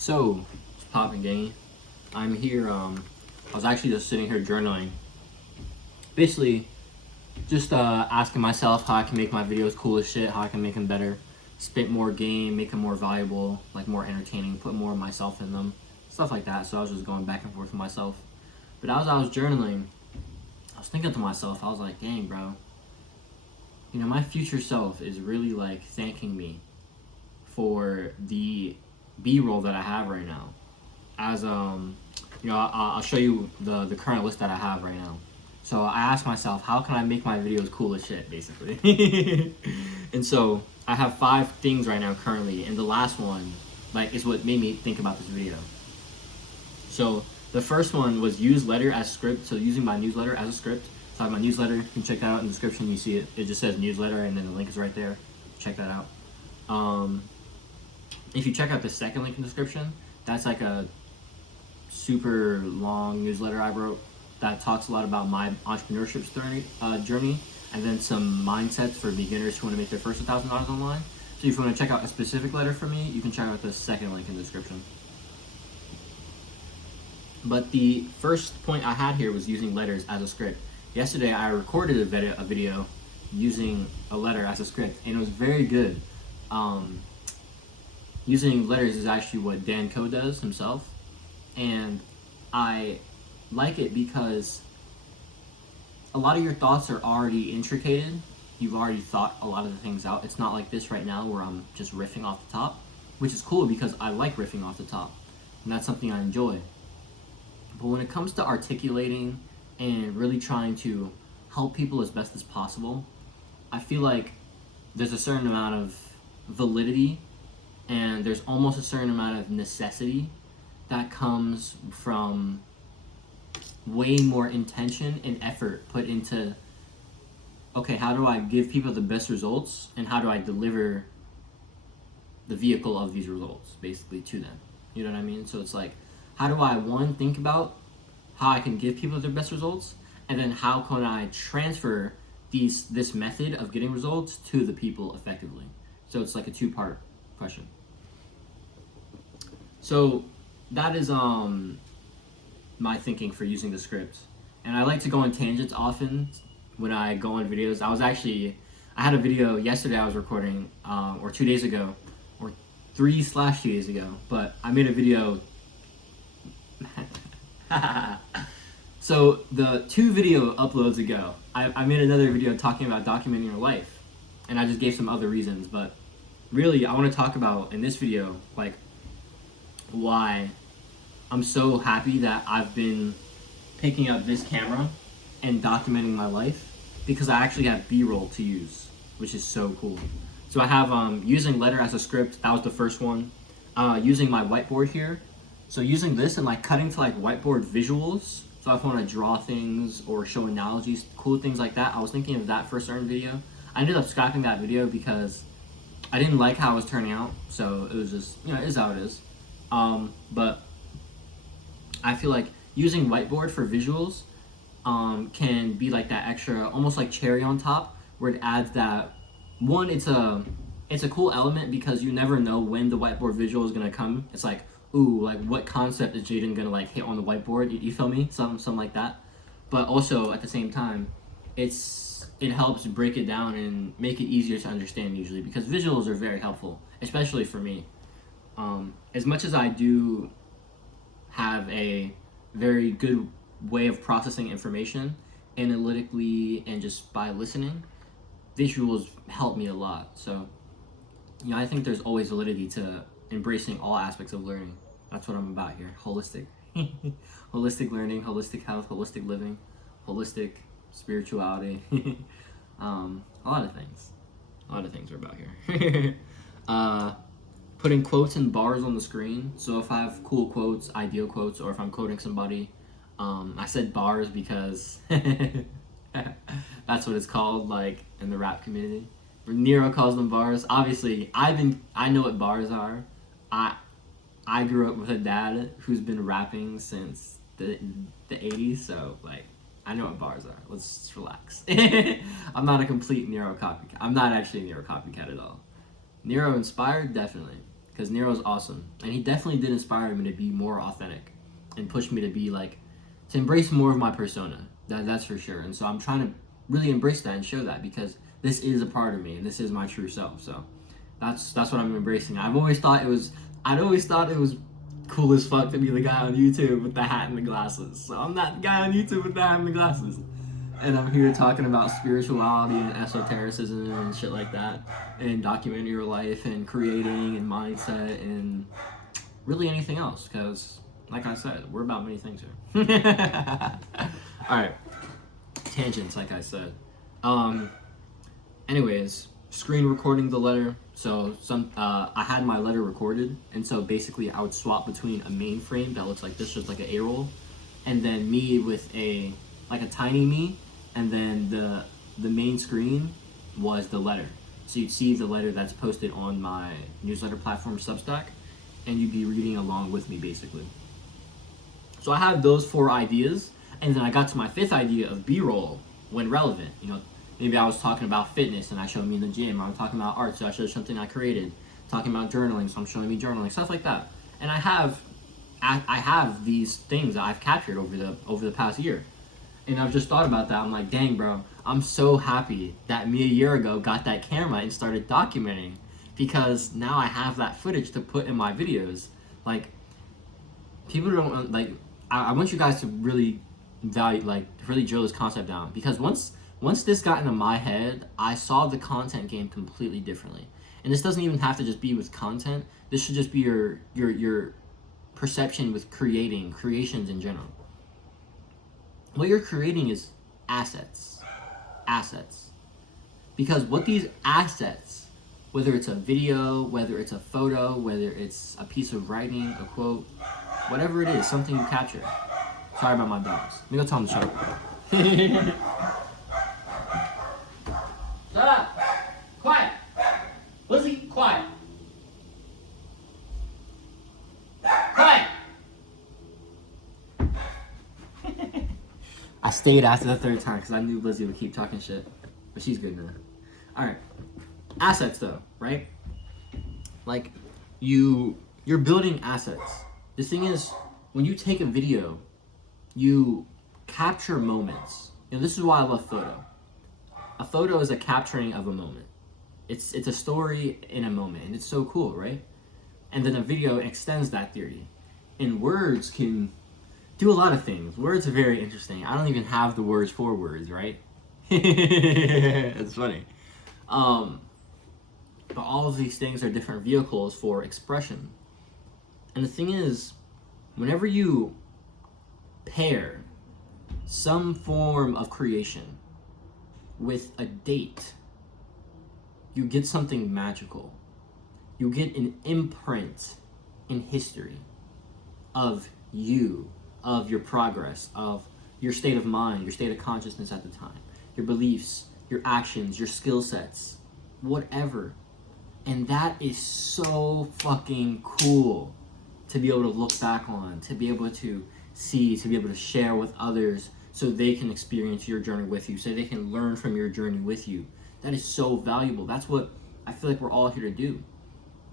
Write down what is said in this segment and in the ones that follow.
So, it's poppin' gang. I'm here, I was actually just sitting here journaling. Basically, just asking myself how I can make my videos cool as shit, how I can make them better, spit more game, make them more valuable, like more entertaining, put more of myself in them, stuff like that. So I was just going back and forth with myself. But as I was journaling, I was thinking to myself, I was like, dang, bro, you know, my future self is really like thanking me for the B-roll that I have right now. As I'll show you the current list that I have right now. So I asked myself, how can I make my videos cool as shit, basically. And so I have 5 things right now currently, and the last one like is what made me think about this video. So the first one was use letter as script. So using my newsletter as a script. So I have my newsletter. You can check that out in the description. You see it. It just says newsletter, and then the link is right there. Check that out. If you check out the second link in the description, that's like a super long newsletter I wrote that talks a lot about my entrepreneurship journey, and then some mindsets for beginners who want to make their first $1,000 online. So if you want to check out a specific letter from me, you can check out the second link in the description. But the first point I had here was using letters as a script. Yesterday I recorded a video using a letter as a script, and it was very good. Using letters is actually what Dan Coe does himself, and I like it because a lot of your thoughts are already intricated. You've already thought a lot of the things out. It's not like this right now where I'm just riffing off the top, which is cool because I like riffing off the top, and that's something I enjoy. But when it comes to articulating and really trying to help people as best as possible, I feel like there's a certain amount of validity and there's almost a certain amount of necessity that comes from way more intention and effort put into, okay, how do I give people the best results, and how do I deliver the vehicle of these results basically to them? You know what I mean? So it's like, how do I, one, think about how I can give people their best results, and then how can I transfer this method of getting results to the people effectively? So it's like a 2-part question. So that is my thinking for using the script. And I like to go on tangents often when I go on videos. I had a video yesterday I was recording, or 2 days ago, or 3/2 days ago, but I made a video. So the 2 video uploads ago, I made another video talking about documenting your life, and I just gave some other reasons, but really I want to talk about in this video like why I'm so happy that I've been picking up this camera and documenting my life, because I actually have B-roll to use, which is so cool. So I have using letter as a script. That was the first one. Using my whiteboard here. So using this and like cutting to like whiteboard visuals. So if I want to draw things or show analogies, cool things like that. I was thinking of that for a certain video. I ended up scrapping that video because I didn't like how it was turning out. So it was just, you know, it is how it is. But I feel like using whiteboard for visuals can be like that extra, almost like cherry on top, where it adds that one. It's a cool element because you never know when the whiteboard visual is gonna come. It's like, ooh, like what concept is Jaden gonna like hit on the whiteboard? You feel me? Something like that. But also at the same time, it helps break it down and make it easier to understand usually, because visuals are very helpful, especially for me. As much as I do have a very good way of processing information analytically and just by listening, visuals help me a lot. So, you know, I think there's always validity to embracing all aspects of learning. That's what I'm about here. Holistic. Holistic learning, holistic health, holistic living, holistic spirituality. A lot of things. A lot of things are about here. Putting quotes and bars on the screen. So if I have cool quotes, ideal quotes, or if I'm quoting somebody, I said bars because that's what it's called, like in the rap community. Nero calls them bars. Obviously, I know what bars are. I grew up with a dad who's been rapping since the 80s, so like I know what bars are. Let's just relax. I'm not a complete Nero copycat. I'm not actually a Nero copycat at all. Nero inspired, definitely, because Nero's awesome, and he definitely did inspire me to be more authentic, and push me to be like, to embrace more of my persona. That's for sure. And so I'm trying to really embrace that and show that, because this is a part of me and this is my true self. So that's what I'm embracing. I'd always thought it was cool as fuck to be the guy on YouTube with the hat and the glasses. So I'm not the guy on YouTube with the hat and the glasses. And I'm here talking about spirituality and esotericism and shit like that, and documenting your life and creating and mindset and really anything else, because like I said, we're about many things here. Alright. Tangents, like I said. Anyways, screen recording the letter. So I had my letter recorded, and so basically I would swap between a mainframe that looks like this, just like an A-roll, and then me with a tiny me, and then the main screen was the letter. So you'd see the letter that's posted on my newsletter platform, Substack, and you'd be reading along with me, basically. So I had those 4 ideas, and then I got to my 5th idea of B-roll when relevant. You know, maybe I was talking about fitness and I showed me in the gym. I was talking about art, so I showed something I created. Talking about journaling, so I'm showing me journaling, stuff like that. And I have these things that I've captured over the past year. And I've just thought about that. I'm like, dang, bro, I'm so happy that me a year ago got that camera and started documenting, because now I have that footage to put in my videos. Like, people don't, like, I want you guys to really value, like, really drill this concept down, because once this got into my head, I saw the content game completely differently. And this doesn't even have to just be with content. This should just be your perception with creations in general. What you're creating is assets. Because what these assets, whether it's a video, whether it's a photo, whether it's a piece of writing, a quote, whatever it is, something you capture. Sorry about my dogs. Let me go tell them to shut up. Shut up! Quiet! Lizzie, quiet! Quiet! I stayed after the 3rd time because I knew Lizzie would keep talking shit. But she's good now. Alright. Assets though, right? Like, you're building assets. The thing is, when you take a video, you capture moments. You know, this is why I love photo. A photo is a capturing of a moment. It's a story in a moment, and it's so cool, right? And then a video extends that theory. And words can do a lot of things. Words are very interesting. I don't even have the words for words, right? It's funny. But all of these things are different vehicles for expression. And the thing is, whenever you pair some form of creation with a date, you get something magical. You get an imprint in history of you, of your progress, of your state of mind, your state of consciousness at the time, your beliefs, your actions, your skill sets, whatever. And that is so fucking cool to be able to look back on, to be able to see, to be able to share with others so they can experience your journey with you, so they can learn from your journey with you. That is so valuable. That's what I feel like we're all here to do.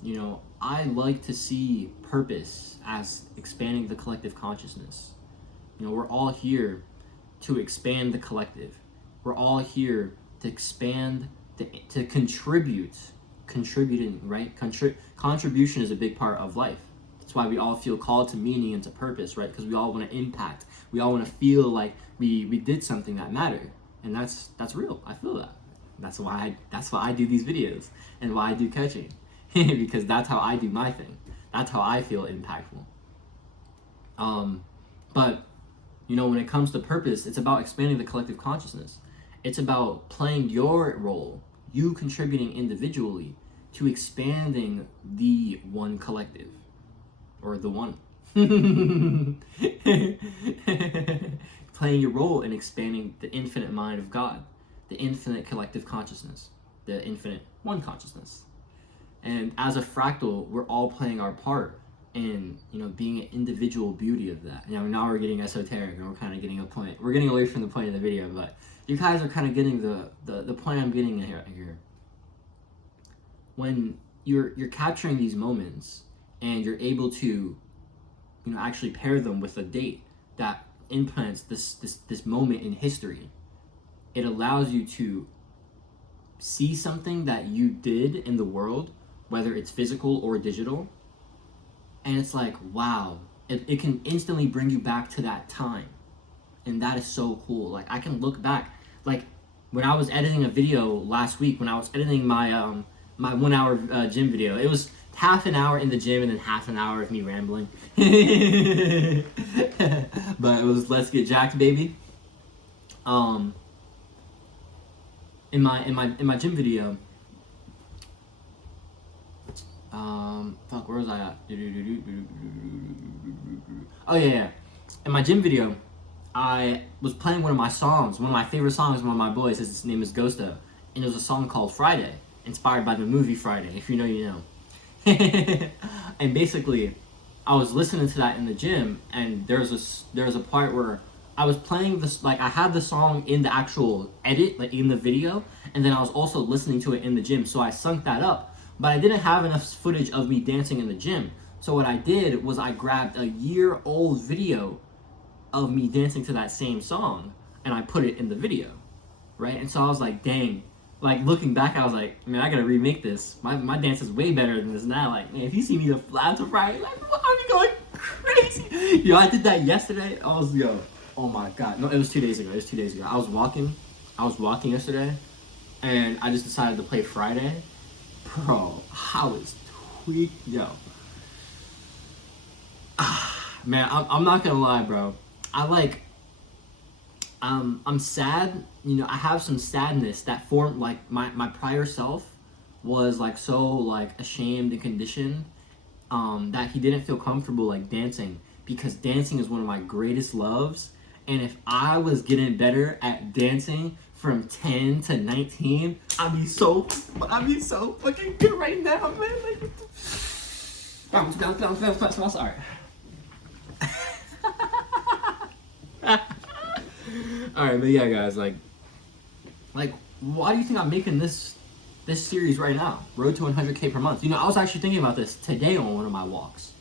You know, I like to see purpose as expanding the collective consciousness. You know, we're all here to expand the collective. We're all here to expand, to contributing, right? Contribution is a big part of life. That's why we all feel called to meaning and to purpose, right? Because we all want to impact. We all want to feel like we did something that mattered. And that's real. I feel that. That's why I do these videos and why I do coaching. Because that's how I do my thing. That's how I feel impactful. But you know, when it comes to purpose, it's about expanding the collective consciousness. It's about playing your role, you contributing individually to expanding the one collective, or the one. Playing your role in expanding the infinite mind of God, the infinite collective consciousness, the infinite one consciousness. And as a fractal, we're all playing our part in, you know, being an individual beauty of that. You know, now we're getting esoteric and we're kind of getting a point. We're getting away from the point of the video, but you guys are kind of getting the point I'm getting here. When you're capturing these moments, and you're able to, actually pair them with a date that implants this moment in history, it allows you to see something that you did in the world, whether it's physical or digital, and it's like, wow, it can instantly bring you back to that time. And that is so cool. Like, I can look back, like when I was editing a video last week, when I was editing my my 1 hour gym video, it was half an hour in the gym and then half an hour of me rambling. But it was Let's Get Jacked, baby. In my gym video, where was I at? Oh yeah. In my gym video, I was playing one of my songs, one of my favorite songs, one of my boys. His name is Ghosto, and it was a song called Friday, inspired by the movie Friday. If you know, you know. And basically, I was listening to that in the gym, and there was a part where I was playing this, like I had the song in the actual edit, like in the video, and then I was also listening to it in the gym. So I sunk that up, but I didn't have enough footage of me dancing in the gym. So what I did was I grabbed a year-old video of me dancing to that same song, and I put it in the video, right? And so I was like, dang. Like, looking back, I was like, man, I gotta remake this. My dance is way better than this now. Like, man, if you see me the flat to Friday, like, I'm going crazy. Yo, I did that yesterday. Oh my God. No, it was 2 days ago. I was walking yesterday, and I just decided to play Friday. Bro, I was tweaked. Yo. Man, I'm not gonna lie, bro. I'm sad. I have some sadness that formed, like, my prior self was like so like ashamed and conditioned, that he didn't feel comfortable like dancing, because dancing is one of my greatest loves. And if I was getting better at dancing from 10 to 19, I'd be so fucking good right now, man. Like, bounce. All right. All right, but yeah, guys, like, why do you think I'm making this series right now? Road to 100K per month. I was actually thinking about this today on one of my walks.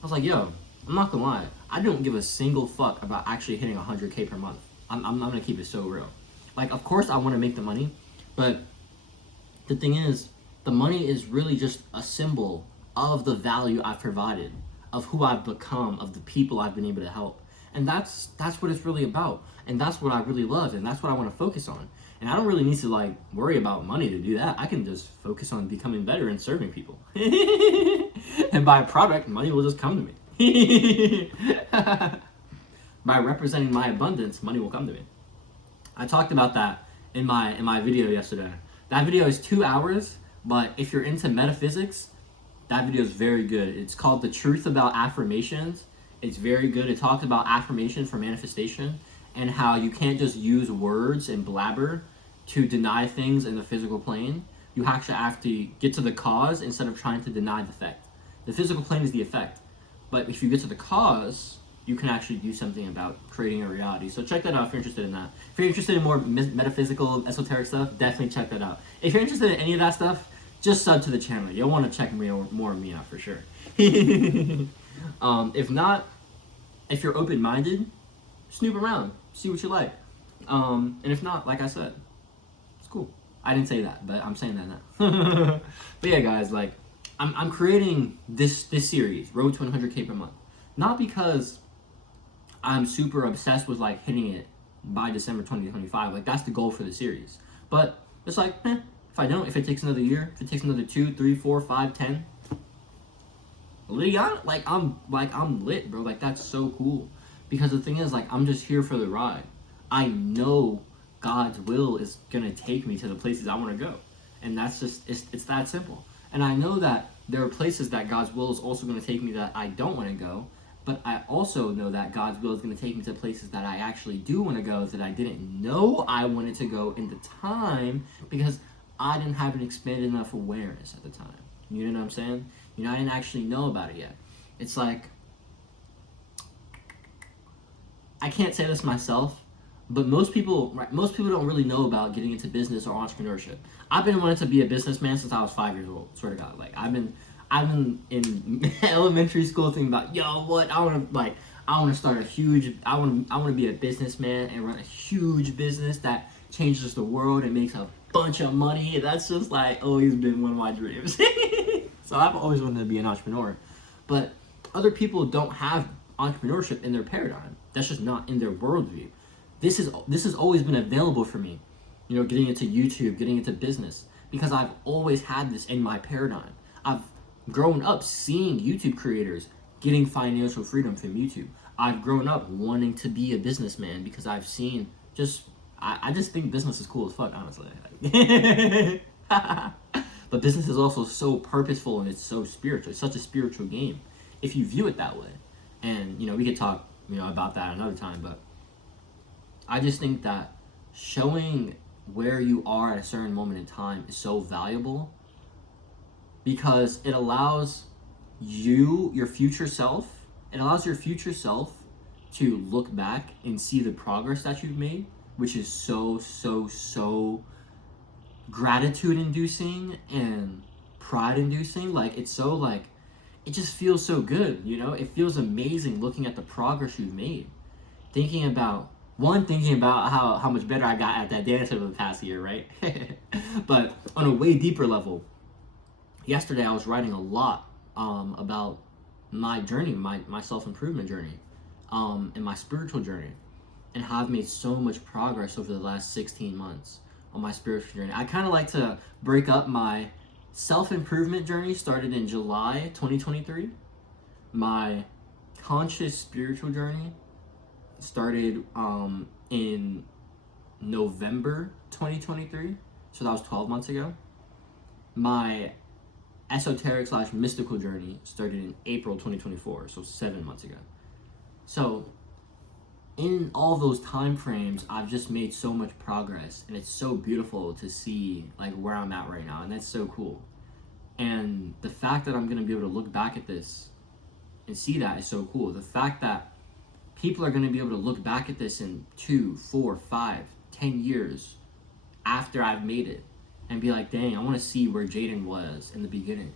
I was like, yo, I'm not gonna lie, I don't give a single fuck about actually hitting 100K per month. I'm not gonna keep it so real. Like, of course I want to make the money, but the thing is, the money is really just a symbol of the value I've provided, of who I've become, of the people I've been able to help. And that's what it's really about. And that's what I really love, and that's what I want to focus on. And I don't really need to, like, worry about money to do that. I can just focus on becoming better and serving people. And by product, money will just come to me. By representing my abundance, money will come to me. I talked about that in my video yesterday. That video is 2 hours, but if you're into metaphysics, that video is very good. It's called The Truth About Affirmations. It's very good. It talks about affirmation for manifestation, and how you can't just use words and blabber to deny things in the physical plane. You actually have to get to the cause instead of trying to deny the effect. The physical plane is the effect, but if you get to the cause, you can actually do something about creating a reality. So check that out if you're interested in that. If you're interested in more metaphysical, esoteric stuff, definitely check that out. If you're interested in any of that stuff, just sub to the channel. You'll want to check more of me out for sure. If not, if you're open-minded, snoop around, see what you like. And if not, like I said, it's cool. I didn't say that, but I'm saying that now. But yeah, guys, like, I'm creating this series, Road to 100K per month, not because I'm super obsessed with, like, hitting it by December 2025. Like, that's the goal for the series. But it's like, if it takes another year, if it takes another 2, 3, 4, 5, 10, I'm lit, bro. Like, that's so cool. Because the thing is, like, I'm just here for the ride. I know God's will is gonna take me to the places I want to go, and that's just it's that simple. And I know that there are places that God's will is also gonna take me that I don't want to go, but I also know that God's will is gonna take me to places that I actually do want to go, that I didn't know I wanted to go in the time, because I didn't have an expanded enough awareness at the time. You know what I'm saying? I didn't actually know about it yet. It's like, I can't say this myself, but most people don't really know about getting into business or entrepreneurship. I've been wanting to be a businessman since I was 5 years old. Swear to God, like, I've been in elementary school thinking about, yo, what I want to start a huge. I want to be a businessman and run a huge business that changes the world and makes a bunch of money. That's just like always been one of my dreams. So I've always wanted to be an entrepreneur, but other people don't have entrepreneurship in their paradigm. That's just not in their worldview. This has always been available for me. You know, getting into YouTube, getting into business, because I've always had this in my paradigm. I've grown up seeing YouTube creators getting financial freedom from YouTube. I've grown up wanting to be a businessman because I've seen I just think business is cool as fuck, honestly. But business is also so purposeful and it's so spiritual. It's such a spiritual game if you view it that way. And, you know, we could talk, you know, about that another time, but I just think that showing where you are at a certain moment in time is so valuable because it allows your future self, to look back and see the progress that you've made, which is so gratitude inducing and pride inducing. Like, it's so like, it just feels so good, you know? It feels amazing looking at the progress you've made. Thinking about how much better I got at that dance over the past year, right? But on a way deeper level, yesterday I was writing a lot about my journey, my self-improvement journey, and my spiritual journey, and how I've made so much progress over the last 16 months on my spiritual journey. I kind of like to break up my self-improvement journey started in July 2023. My conscious spiritual journey started in November 2023, so that was 12 months ago. My esoteric / mystical journey started in April 2024, so 7 months ago. So in all those time frames, I've just made so much progress, and it's so beautiful to see like where I'm at right now, and that's so cool. And the fact that I'm gonna be able to look back at this and see that is so cool. The fact that people are going to be able to look back at this in 2, 4, 5, 10 years after I've made it and be like, dang, I want to see where Jaden was in the beginning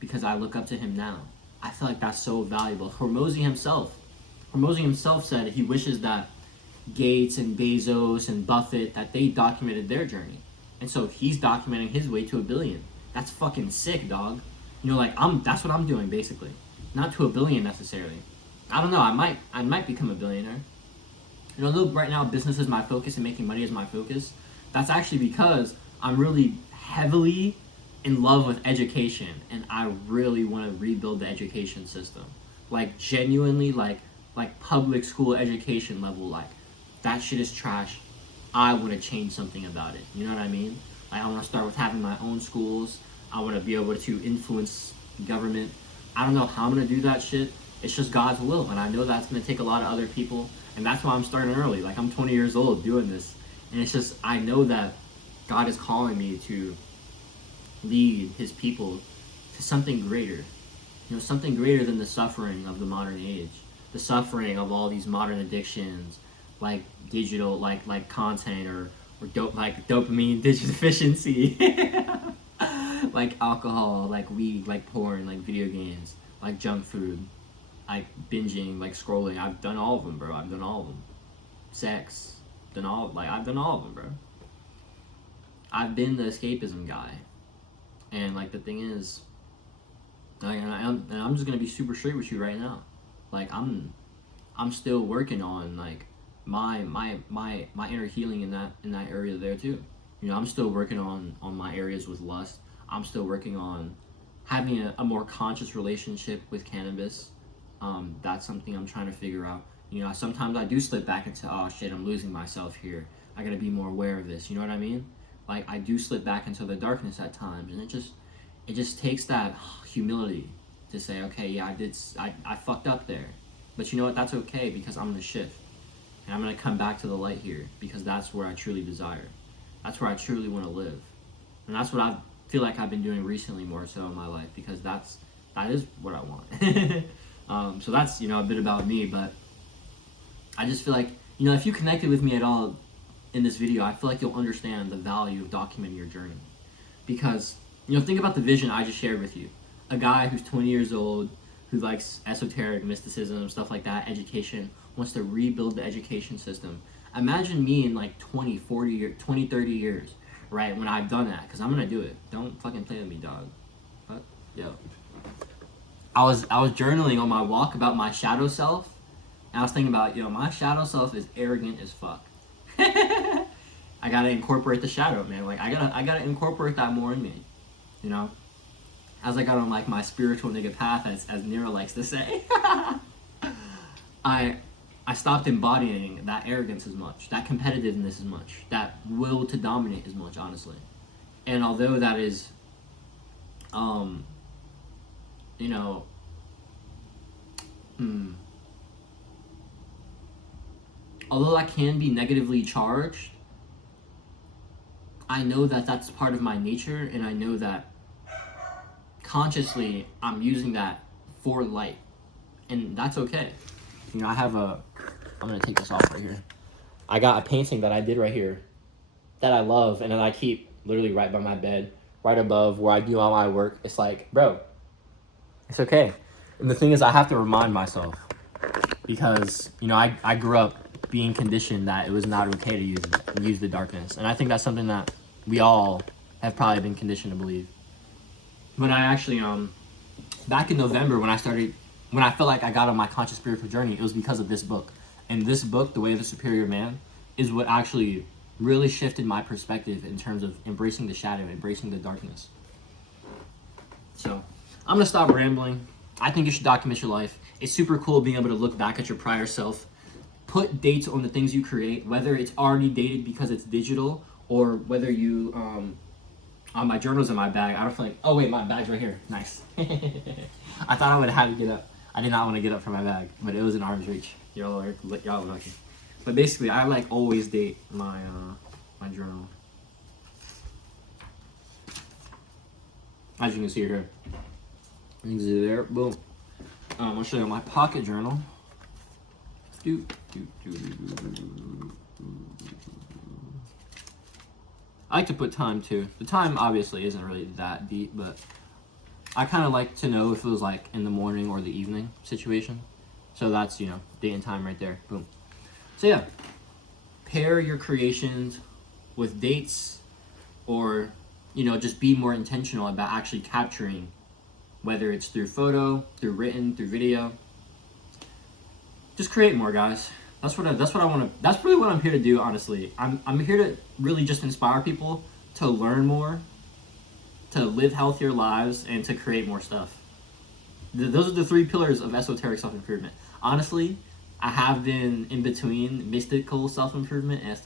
because I look up to him now. I feel like that's so valuable. Hormozy himself said he wishes that Gates and Bezos and Buffett, that they documented their journey. And so he's documenting his way to $1 billion. That's fucking sick, dog. You know, like, that's what I'm doing, basically. Not to $1 billion necessarily. I don't know, I might become a billionaire. You know, though right now business is my focus and making money is my focus, that's actually because I'm really heavily in love with education and I really want to rebuild the education system. Like, genuinely, like public school education level, like, that shit is trash. I want to change something about it. You know what I mean? Like, I want to start with having my own schools. I want to be able to influence government. I don't know how I'm going to do that shit. It's just God's will, and I know that's going to take a lot of other people, and that's why I'm starting early. Like, I'm 20 years old doing this, and it's just, I know that God is calling me to lead his people to something greater. You know, something greater than the suffering of the modern age, the suffering of all these modern addictions, like digital, like content or like dopamine deficiency, like alcohol, like weed, like porn, like video games, like junk food, like binging, like scrolling. I've done all of them, bro. I've done all of them. Sex, I've done all of them, bro. I've been the escapism guy, and like the thing is, like, and I'm just gonna be super straight with you right now. Like, I'm still working on like my inner healing in that area there too. You know, I'm still working on my areas with lust. I'm still working on having a more conscious relationship with cannabis. That's something I'm trying to figure out. You know, sometimes I do slip back into, oh shit, I'm losing myself here. I gotta be more aware of this. You know what I mean? Like, I do slip back into the darkness at times, and it just takes that humility to say, okay, yeah, I fucked up there, but you know what? That's okay, because I'm gonna shift, and I'm gonna come back to the light here, because that's where I truly desire. That's where I truly want to live, and that's what I feel like I've been doing recently more so in my life, because that is what I want. So that's, you know, a bit about me, but I just feel like, you know, if you connected with me at all in this video, I feel like you'll understand the value of documenting your journey. Because, you know, think about the vision I just shared with you. a guy who's 20 years old, who likes esoteric mysticism, stuff like that, education, wants to rebuild the education system. Imagine me in like 20, 30 years, right, when I've done that, because I'm going to do it. Don't fucking play with me, dog. But, yo. I was journaling on my walk about my shadow self, and I was thinking about, my shadow self is arrogant as fuck. I gotta incorporate the shadow, man. Like, I gotta incorporate that more in me, As I got on, like, my spiritual nigga path, as Nero likes to say, I stopped embodying that arrogance as much, that competitiveness as much, that will to dominate as much, honestly. And although that is, although that can be negatively charged, I know that that's part of my nature, and I know that consciously I'm using that for light, and that's okay. I'm gonna take this off right here. I got a painting that I did right here that I love, and that I keep literally right by my bed, right above where I do all my work. It's like, bro, it's okay. And the thing is, I have to remind myself, because I grew up being conditioned that it was not okay to use the darkness, and I think that's something that we all have probably been conditioned to believe. But I actually back in November, when I felt like I got on my conscious spiritual journey, it was because of this book. And this book, The Way of the Superior Man, is what actually really shifted my perspective in terms of embracing the shadow, embracing the darkness. So I'm gonna stop rambling. I think you should document your life. It's super cool being able to look back at your prior self, put dates on the things you create, whether it's already dated because it's digital, or whether you my journal's in my bag. I don't feel like, oh wait, my bag's right here. Nice. I thought I would have to get up. I did not want to get up from my bag, but it was in arm's reach. Y'all are lucky. But basically, I like always date my my journal. As you can see here, things are there. Boom. I'll show you my pocket journal. I like to put time too. The time obviously isn't really that deep, but I kind of like to know if it was like in the morning or the evening situation. So that's, date and time right there. Boom. So yeah, pair your creations with dates, or, just be more intentional about actually capturing, whether it's through photo, through written, through video. Just create more, guys. That's really what I'm here to do, honestly. I'm here to really just inspire people to learn more, to live healthier lives, and to create more stuff. Those are the 3 pillars of esoteric self-improvement. Honestly, I have been in between mystical self-improvement and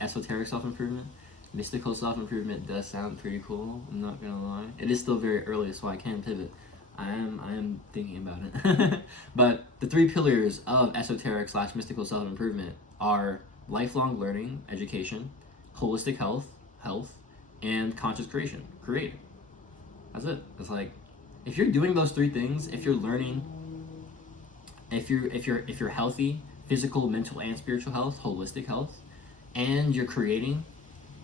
esoteric self-improvement. Mystical self-improvement does sound pretty cool, I'm not gonna lie. It is still very early, so I can pivot. I am thinking about it. But the 3 pillars of esoteric / mystical self-improvement are lifelong learning, education, holistic health, and conscious creation, creating. That's it. It's like, if you're doing those 3 things, if you're learning, if you're healthy, physical, mental, and spiritual health, holistic health, and you're creating,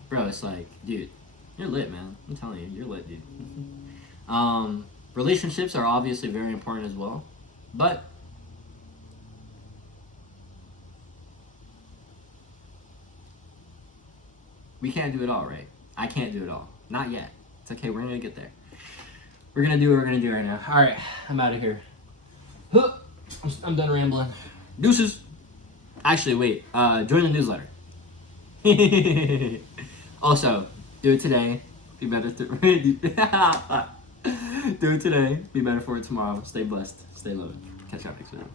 bro, it's like, dude, you're lit, man. I'm telling you, you're lit, dude. Relationships are obviously very important as well, but we can't do it all, right? I can't do it all. Not yet. It's okay, we're gonna get there. We're gonna do what we're gonna do right now. All right, I'm out of here. I'm done rambling. Deuces. Actually, wait, join the newsletter. Also, do it today. Be better. Do it today. Be better for it tomorrow. Stay blessed. Stay loving. Catch you next video.